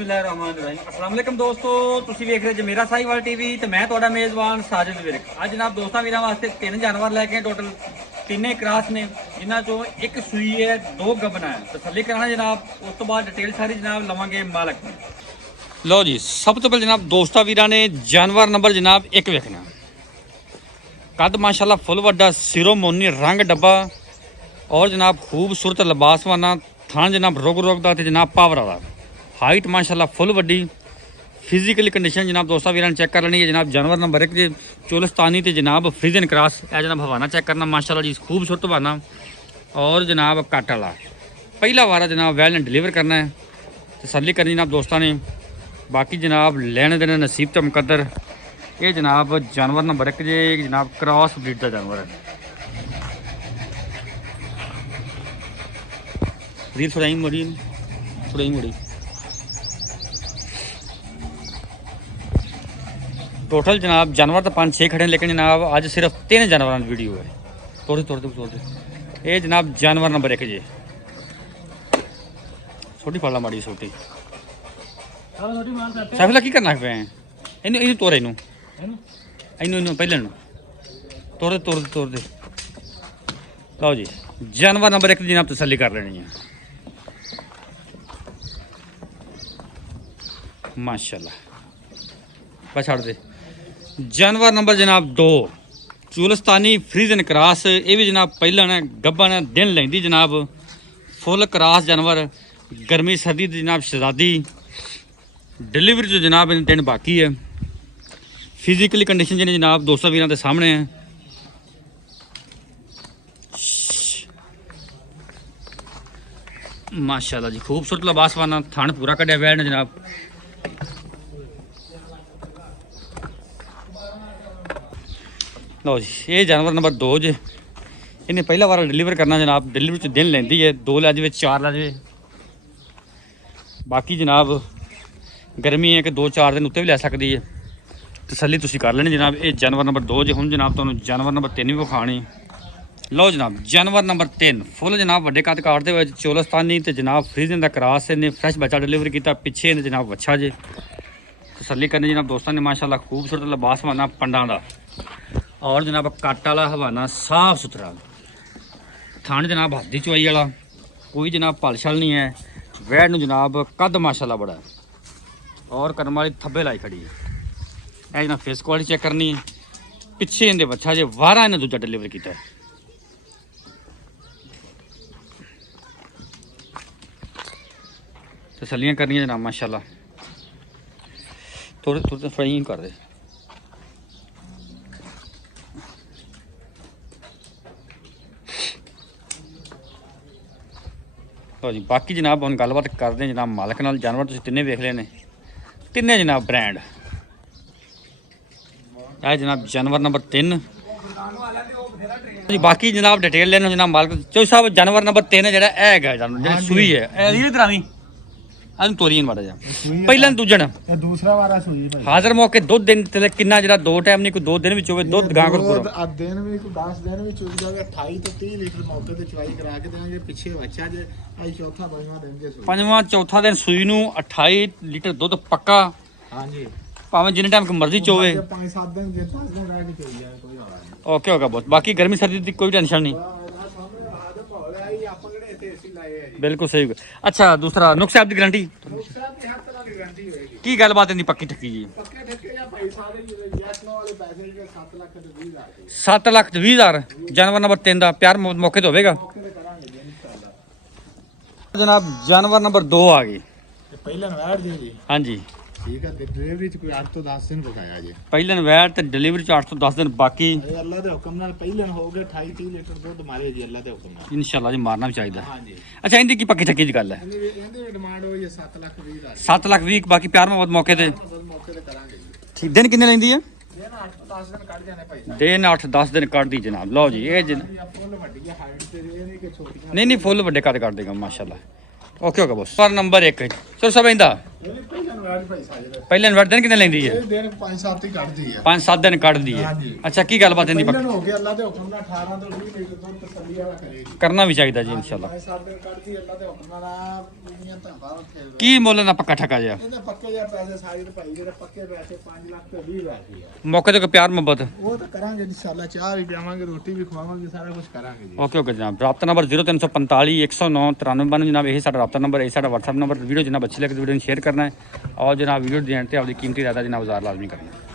ਬਿਸਮਿਲ੍ਲਾਹਿਰਰਹਿਮਾਨਿਰਰਹੀਮ अस्सलाम वालेकुम ਦੋਸਤੋ, ਤੁਸੀਂ ਵੇਖ ਰਹੇ ਜੇ ਮੇਰਾ ਸਾਈਵਾਲ ਟੀਵੀ ਤੇ ਮੈਂ ਤੁਹਾਡਾ ਮੇਜ਼ਬਾਨ ਸਾਜਿਦ ਵਿਰਕ। ਅੱਜ ਜਨਾਬ ਦੋਸਤਾਂ ਵੀਰਾਂ ਵਾਸਤੇ ਤਿੰਨ ਜਾਨਵਰ ਲੈ ਕੇ ਟੋਟਲ ਤਿੰਨੇ ਕ੍ਰਾਸ ਨੇ, ਜਿਨ੍ਹਾਂ ਚੋਂ ਇੱਕ ਸੂਈ ਹੈ, ਦੋ ਗੱਭਣਾ ਹੈ। ਤਸੱਲੀ ਕਰਾਣਾ ਜਨਾਬ, ਉਸ ਤੋਂ ਬਾਅਦ ਡਿਟੇਲ ਸਾਰੀ ਜਨਾਬ ਲਵਾਂਗੇ ਮਾਲਕ ਤੋਂ। ਲਓ ਜੀ, ਸਭ ਤੋਂ ਪਹਿਲਾਂ ਜਨਾਬ ਦੋਸਤਾਂ ਵੀਰਾਂ ਨੇ ਜਾਨਵਰ ਨੰਬਰ ਜਨਾਬ ਇੱਕ ਵੇਖਣਾ। ਕੱਦ माशाल्लाह फुल वड्डा, सिरों मोनी रंग डब्बा और जनाब खूबसूरत लिबासवाना थान जनाब रुग रुगदा ते जनाब पावर वाला। हाइट माशाल्लाह फुल वड्डी। फिजिकली कंडीशन जनाब दोस्तों वीरान चेक कर लेनी है। जनाब जानवर नंबर एक चोलस्तानी ते जनाब फ्रीजन क्रॉस है। जनाब हवाना चेक करना माशाल्लाह जी, खूबसूरत हवाना और जनाब कट वाला पहला वारा जनाब वैल ने डिलीवर करना है। तसल्ली करनी जनाब दोस्तों ने। बाकी जनाब लेने देने नसीब तो मुकद्दर। ये जनाब जानवर नंबर एक जे जनाब क्रॉस ब्रीड का जानवर है। रील थोड़ा मुड़ी टोटल जनाब जानवर तो 5-6 खड़े हैं, लेकिन जनाब आज सिर्फ 3 जानवर की वीडियो है। तोड़ दे ये जनाब जानवर नंबर एक जी छोटी फला माड़ी छोटी सैफला की करना पे इन तोड़ इनू पहले तोड़ दे। लो जी जानवर नंबर एक जनाब तसल्ली कर लेनी है माशाल्लाह। बस छड़ दे। जानवर नंबर जनाब 2 चूलस्तानी फ्रीजन क्रॉस। ये भी जनाब पहला ने गब्बा ने दिन लेंदी जनाब। फुल क्रॉस जानवर, गर्मी सर्दी जनाब शहजादी। डिलीवरी जो जनाब इन दिन बाकी है। फिजिकली कंडीशन जी जनाब दोस्तों वीरों के सामने है। माशाल्लाह जी, खूबसूरत लिबासवाना थान पूरा कटिया हुआ है जनाब। लो जी ये जानवर नंबर 2 जे इन्हें पहला बार डिलीवर करना जनाब। डिलीवरी दिन लेंदी है, 2 लै जाए 4 लै जाए। बाकी जनाब गर्मी है कि 2-4 दिन उत्ते भी लै सकती है। तसल्ली तुसी कर लेनी जनाब। ये जानवर नंबर 2 जे। हुण जनाब तुहानूं जानवर नंबर 3 भी विखाणी। लो जनाब जानवर नंबर 3 फुल जनाब वड्डे कद काट दे विच चोलस्तानी ते जनाब फ्रीजन दा क्रॉस। इन्हें फ्रैश बच्चा डिलीवर किया। पिछे इन्हें जनाब वच्छा जे। तसल्ली करनी जनाब दोस्तों ने माशाल्लाह। खूबसूरत लिबास हवाना पंडां दा और जनाब कट वाला हवाना साफ सुथरा। थान जनाब हद्दी चुआई वाला, कोई जनाब पलछल नहीं है। वैड़ नूं जनाब कद माशाल्लाह बड़ा और करम वाली थब्बे लाई खड़ी है। यह जनाब फेस क्वालिटी चेक करनी है। पिछे इन्हें बच्चा जे वारा इन्हें दूजा डिलीवर किया है। तसल्लियां करनी जनाब माशाल्लाह। थोड़े फ्राई कर दे। तो जी बाकी जनाब हम गलबात करते हैं जनाब मालक नाल। जानवर तुसीं तिन्ने वेख लेने, तिन्ने जनाब ब्रांड। यह जनाब जानवर नंबर 3 जी। बाकी जनाब डिटेल लेना जनाब मालक चौधरी साहब। जानवर नंबर 3 है जो जानवर सूई है तोरी माड़ा जा पहला दूजन दूसरा वारा सुई भाई। हाजिर मौके दुध दिन ते किन्ना जरा 2 टाइम नहीं कोई 2 दिन भी चोवे दुध गां को पूरा दिन भी कोई 10 दिन भी चुग जावे। 28 तो 30 लीटर मौके ते चवाई करा के देंगे। पीछे बच्चा जे आई चौथा पंजवां दिन जे सुई। पंजवां चौथा दिन सुई नू 28 लीटर दुध पक्का। हां जी भावें जिन्ने टाइम मर्जी चोवे। 5-7 दिन जे 10 दिन रह के चल जाए कोई हाल नहीं। ओके होगा बहुत। बाकी गर्मी सर्दी की कोई टेंशन नहीं। बिल्कुल सही। अच्छा दूसरा नुक्स साहब की गारंटी की गलबात इनकी पक्की ठक्की जी। 7,20,000 जानवर नंबर 3 का प्यार मौके तो होगा जनाब। जानवर नंबर 2 आ गई पहले। हाँ जी ठीक है। डिलीवरी च कोई 8 तो 10 दिन बकाया जी। पहले वैर ते डिलीवरी 8 तो 10 दिन बाकी अल्लाह दे हुक्म नाल पहले हो गए 28-30 लीटर दूध मारे जी अल्लाह दे हुक्म नाल इंशाल्लाह जी। मारना भी चाहिए। हां जी। अच्छा इनकी की पक्की ठक्की दी गल है। इहदी डिमांड होई है 7,20,000 7,20,000 बाकी प्यार मोहब्बत मौके ते मौके ते करांगे जी। ठीक। दिन कितने लेंदी है? दिन 8-10 दिन कट जाने भाई। दिन 8-10 दिन कट दी जनाब। लो जी ये फुल वड्डी है हाइट ते ये नहीं कि छोटियां नहीं फुल वड्डे कद कर देगा माशाल्लाह। ओके होगा बॉस। पर नंबर 1 चलो सब इंदा ਰਾਜ ਭਾਈ ਸਾਜਦ ਪਹਿਲੇ ਇਨਵਰਟ ਦਿਨ ਕਿੰਨੇ ਲੈਂਦੀ ਹੈ? ਇਹ ਦਿਨ 5-7 ਹੀ ਕੱਢਦੀ ਆ 5-7 ਦਿਨ ਕੱਢਦੀ ਹੈ। ਹਾਂਜੀ। ਅੱਛਾ ਕੀ ਗੱਲਬਾਤ ਇਹਦੀ ਪਹਿਲਾਂ ਨੂੰ ਹੋ ਗਿਆ ਅੱਲਾ ਦੇ ਹੁਕਮ ਨਾਲ 18 ਤੋਂ 20 ਲੀਟਰ ਦੁੱਧ ਤਸੱਲੀ ਵਾਲਾ ਕਰੇਗੀ। ਕਰਨਾ ਵੀ ਚਾਹੀਦਾ ਜੀ ਇਨਸ਼ਾਅੱਲਾ। 5-7 ਦਿਨ ਕੱਢਦੀ ਅੱਲਾ ਦੇ ਹੁਕਮ ਨਾਲ ਦੁਨੀਆ ਧਾਵਾ ਉੱਥੇ ਕੀ ਮੁੱਲ ਦਾ ਪੱਕਾ ਠੱਕਾ ਜਿਹਾ? ਇਹਦੇ ਪੱਕੇ ਜਿਹੇ ਪੈਸੇ ਸਾਜਦ ਭਾਈ ਜਿਹੜੇ ਪੱਕੇ ਪੈਸੇ 5 ਲੱਖ ਤੇ 20 ਲੱਖ ਹੀ ਆ। ਮੌਕੇ ਤੇ ਕੋਈ ਪਿਆਰ ਮੁਹੱਬਤ? ਉਹ ਤਾਂ ਕਰਾਂਗੇ ਇਨਸ਼ਾਅੱਲਾ, ਚਾਹ ਵੀ ਪਿਆਵਾਂਗੇ, ਰੋਟੀ ਵੀ ਖਵਾਵਾਂਗੇ, ਸਾਰਾ ਕੁਝ ਕਰਾਂਗੇ ਜੀ। ਓਕੇ ਓਕੇ ਜਨਾਬ। ਰਾਬਤਾ ਨੰਬਰ 0345 109 9392 ਜਨਾਬ, ਇਹ ਸਾਡਾ ਰਾਬਤਾ ਨੰਬਰ, ਇਹ ਸਾਡਾ WhatsApp ਨੰਬਰ। ਵੀਡੀਓ ਜਨਾਬ ਅੱਛੀ ਲੱਗੇ ਤਾਂ ਵੀਡੀਓ ਨੂੰ ਸ਼ੇਅਰ ਕਰਨਾ ਹੈ, ਔਰ ਜਨਾਬ ਵੀਡੀਓ ਦੇ ਐਂਡ ਤੇ ਆਪਦੀ ਕੀਮਤੀ ਰਾਇ ਦਾ ਜਨਾਬ ਬਾਜ਼ਾਰ ਲਾਜ਼ਮੀ ਕਰਨਾ ਹੈ।